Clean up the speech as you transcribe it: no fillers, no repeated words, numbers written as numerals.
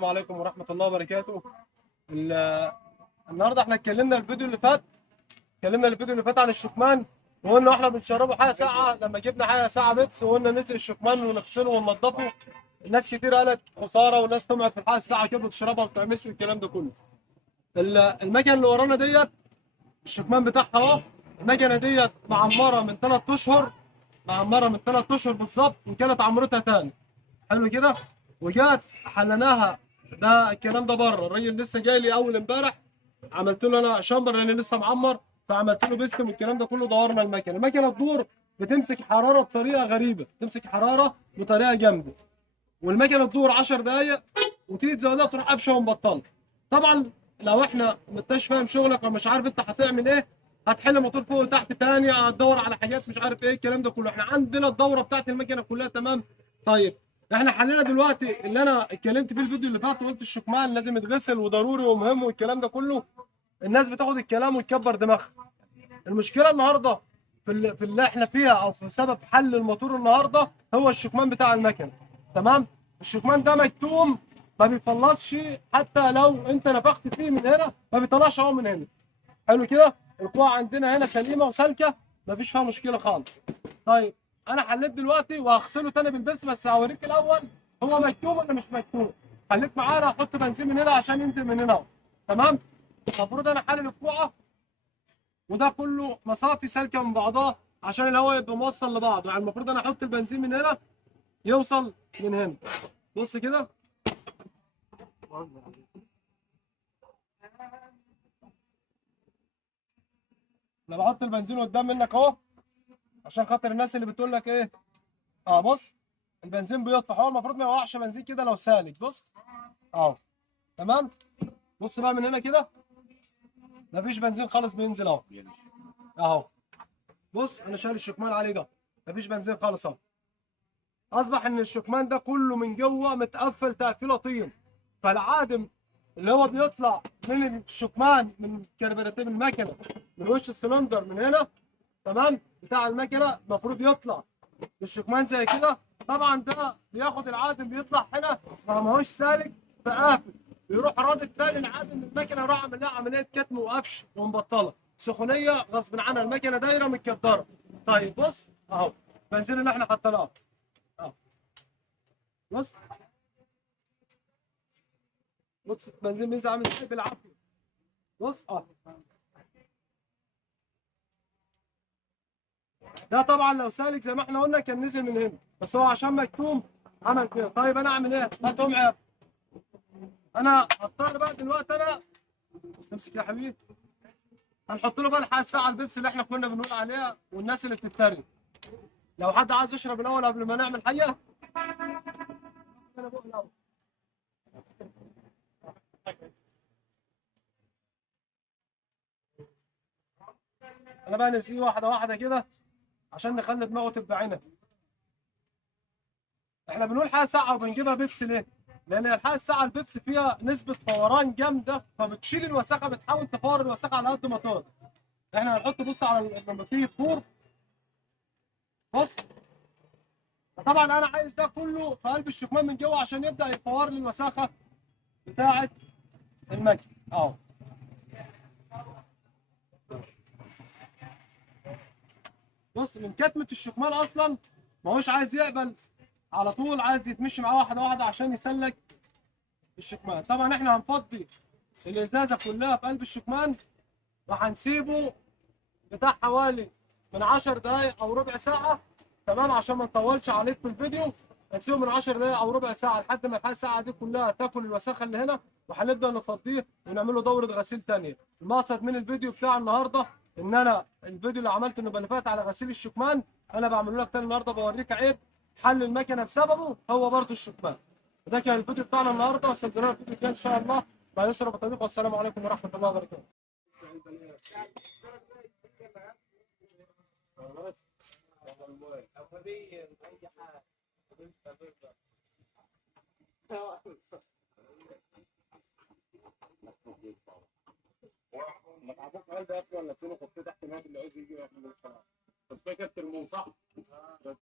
السلام عليكم ورحمة الله وبركاته. النهارده احنا اتكلمنا الفيديو اللي فات عن الشكمان، وقلنا احنا بنشربه حاجة ساقعة. لما جبنا حاجة ساقعة بيبس وقلنا ننزل الشكمان ونغسله وننضفه، الناس كتير قالت خسارة، والناس طمعت في الحاجة الساقعة كده بتشربها وما بتعملش الكلام ده كله. المكنة اللي ورانا ديت الشكمان بتاعها اهو. المكنة ديت معمرة من 3 أشهر، بالظبط، وكانت عمرتها تاني. حلو كده. وجات حليناها. ده الكلام ده بره، الراجل لسه جاي لي اول امبارح، عملت له انا شامبر لان لسه معمر، فعملت له بيستم الكلام ده كله. دورنا المكنه تدور، بتمسك حراره بطريقه غريبه، بتمسك حراره بطريقه جامده. والمكنه تدور 10 دقائق وتيجي تزودها تروح قافشه ومبطله. طبعا لو احنا مش فاهم شغلك او مش عارف انت هتعمل ايه، هتحل موتور فوق وتحت تاني، هتدور على حاجات مش عارف ايه الكلام ده كله. احنا عندنا الدوره بتاعت المكنه كلها تمام. طيب، احنا حلينا دلوقتي اللي انا اتكلمت فيه الفيديو اللي فات، وقلت الشكمان لازم يتغسل وضروري ومهم والكلام ده كله. الناس بتاخد الكلام وتكبر دماغها. المشكله النهارده في اللي احنا فيها، او في سبب حل الموتور النهارده، هو الشكمان بتاع المكنه. تمام. الشكمان ده مكتوم، ما بيفلصش. حتى لو انت نفخت فيه من هنا ما بيطلعش هو من هنا. حلو كده. القوة عندنا هنا سليمه وسالكه، مفيش فيها مشكله خالص. طيب، انا حليت دلوقتي وهغسله تاني بالبيبس، بس هوريك الاول هو مكتوم ولا مش مكتوم. خليك معانا، احط بنزين من هنا عشان ينزل من هنا اهو. تمام. المفروض انا حلل القوعه، وده كله مصافي سالكه من بعضها عشان الهواء يبقى موصل لبعضه. يعني المفروض انا احط البنزين من هنا يوصل من هنا. بص كده. انا بحط البنزين قدام منك اهو، عشان خاطر الناس اللي بتقول لك ايه. بص، البنزين بيطفح. هو المفروض ما يوقعش بنزين كده لو سالك. بص اهو. تمام. بص بقى من هنا كده، مفيش بنزين خالص بينزل اهو. اهو. بص انا شايل الشكمان عليه ده، مفيش بنزين خالص اهو. اصبح ان الشكمان ده كله من جوه متقفل تقفيله طين. فالعادم اللي هو بيطلع من الشكمان، من كربيراتير المكنه، من وش السلندر من هنا، تمام، بتاع المكنه، المفروض يطلع الشكمان زي كده. طبعا ده بياخد العادم بيطلع هنا، ما هوش سالك، فقافل. بيروح رادد تاني العادم المكنه، يروح عامل لها عمليه كتم وقفش ومبطله سخونيه غصب عنها، المكنه دايره متكدره. طيب بص اهو، بنزين اللي احنا حطيناه اهو. بص، بنزين بينزل عامل ازاي بالعافيه. بص اهو. ده طبعا لو سالك زي ما احنا قلنا كان نزل من هنا، بس هو عشان مكتوم عمل كده. طيب انا اعمل ايه؟ هاتهم عيب. انا هضطر بقى دلوقتي انا امسك يا حبيبي. هنحط له بقى الحاجه الساعه البيبسي اللي احنا كنا بنقول عليها، والناس اللي بتتريق. لو حد عايز يشرب الاول قبل ما نعمل حاجه، انا بقول الاول. انا بقى نسيه واحده واحده كده عشان نخلي دماغه تبقى عنب. احنا بنقول حاجه ساقعه وبنجيبها بيبسي ليه؟ لان الحاجه الساقعه البيبسي فيها نسبه فوران جامده، فبتشيل الوساخه، بتحاول تفور الوساخه على قد ما تقدر. احنا هنحط، بص على لما تيجي تفور. بص. طبعا انا عايز ده كله في قلب الشكمان من جوه عشان يبدا يفور لي الوساخه بتاعه المكن اهو. بص، من كتمه الشكمان اصلا ما هوش عايز يقبل على طول، عايز يتمشي معاه واحده واحده عشان يسلك الشكمان. طبعا احنا هنفضي الازازه كلها في قلب الشكمان، وهنسيبه بتاع حوالي من 10 دقايق او ربع ساعه. تمام، عشان ما نطولش عليك في الفيديو. هنسيبه من 10 دقايق او ربع ساعه لحد ما الحاجه الساعه دي كلها تاكل الوساخه اللي هنا، وهنبدا نفضيه ونعمل له دوره غسيل ثانيه. المقصد من الفيديو بتاع النهارده ان انا الفيديو اللي عملته النوبه اللي فاتت على غسيل الشكمان، انا بعمله لك تاني النهارده، بوريك عيب حل المكنه بسببه هو برضه الشكمان. ده كان الفيديو بتاعنا النهارده، واستنونا الفيديو الجاي ان شاء الله. مع يسر بطريق، والسلام عليكم ورحمه الله وبركاته. ما تعرفوش هل ده اصلا ولا تكونوا حطيتوا تحت الماء اللي عايز يجي ياكل الصراحه. بس فاكر ترموه صح؟